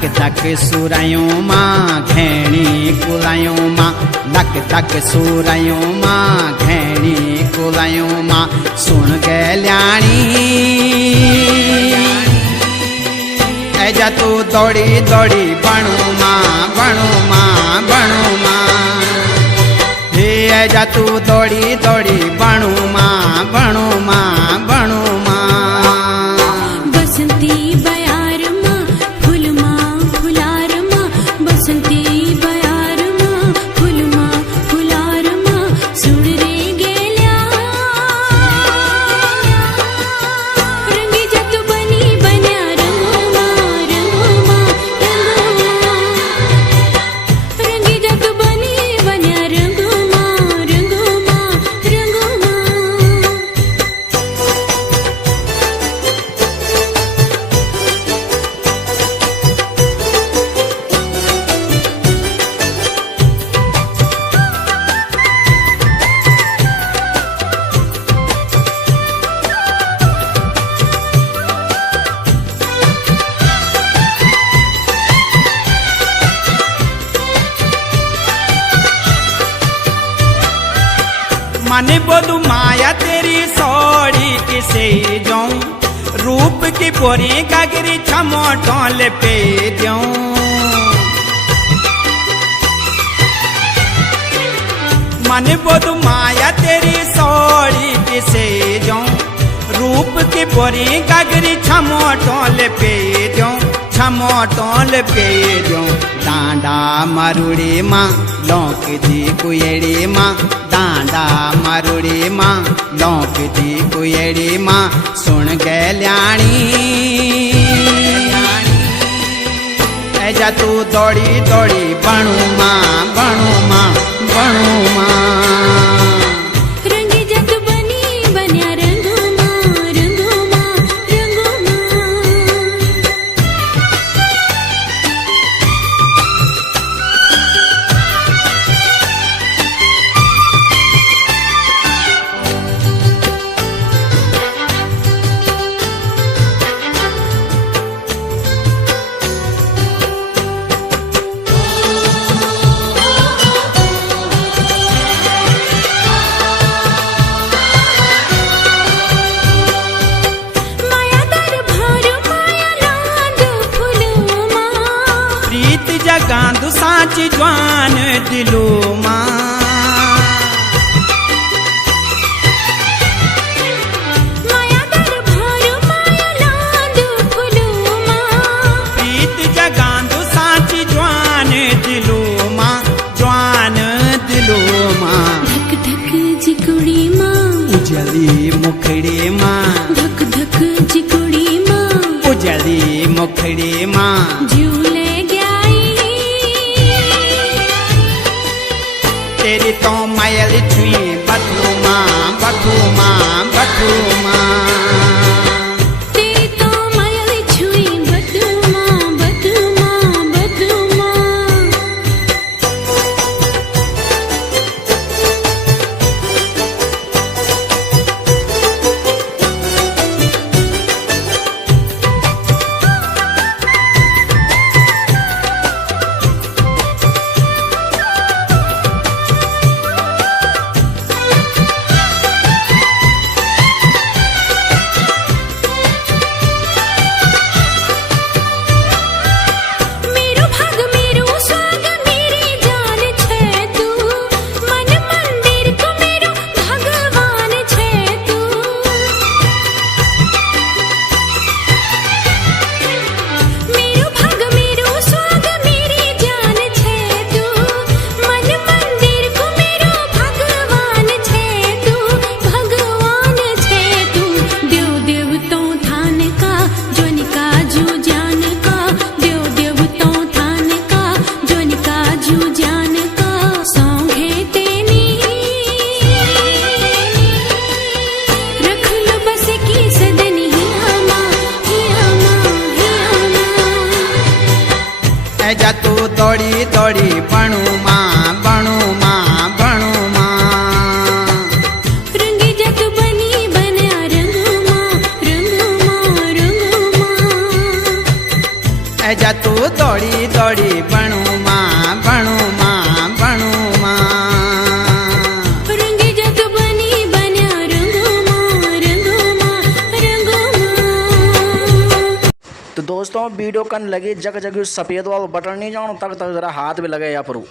धक धक सुरायों मां घेणी कुलायों मां धक धक सुरायों मां घेणी कुलायों मां सुन गल्याणी ऐजा तू दौड़ी दौड़ी बणू मां बणू मां बणू मां हे ऐजा तू दौड़ी दौड़ी बणू मां बणू मां बणू मां बसंती बयार मां फूल मां फुलार मां बसंती बयार मां फूल मां फुलार मां सुन रे गेल्या रंगी जत बनी बन्या रंगो मां रंगी जत बनी बन्या रंगो मां रंगो मां रंगो मां माने बोलू माया तेरी सौड़ी किसे जाऊं रूप की बोरी गागरी छमो टोल पे जाऊं माने बोलू माया तेरी सौड़ी किसे जाऊं रूप की बोरी गागरी छमो टोल पे जाऊं छमो टोल पे जाऊं डांडा मारुड़ी मां लौक दी कुएड़ी मां डांडा मारुड़ी मां लौक दी कुएड़ी मां सुन गल्याणी ऐजा तू दौड़ी दौड़ी बणू मां बणू मां बणू मां रंगी जत बनी बन्या रंगो मां रंगो मां रंगो मां माया दर भार माया लांद फूल मां प्रीत जगांदु सांची ज्वान दिलो मां माया दर भार माया लांद फूल मां प्रीत जगांदु सांची ज्वान दिलो मां ज्वान दिलो मां धक धक जिकुड़ी मां उजली मुखड़ी मां धक धक जिकुड़ी मां उजली मुखड़ी मां झूले गयाई तेरी तो मायल छुई बथू मां बथू मां बथू मां तेरी तो माया छुई बदू मां बदू मां बदू मां जा तू दौड़ी दौड़ी बनू माँ बनू माँ बनू माँ। रंगी जग बनी बन्या रंगो माँ रंगो माँ रंगो माँ। तो दोस्तों वीडियो कन लगी जग जग सफेद वाला बटन नहीं जानो तक तक जरा हाथ भी लगे या पर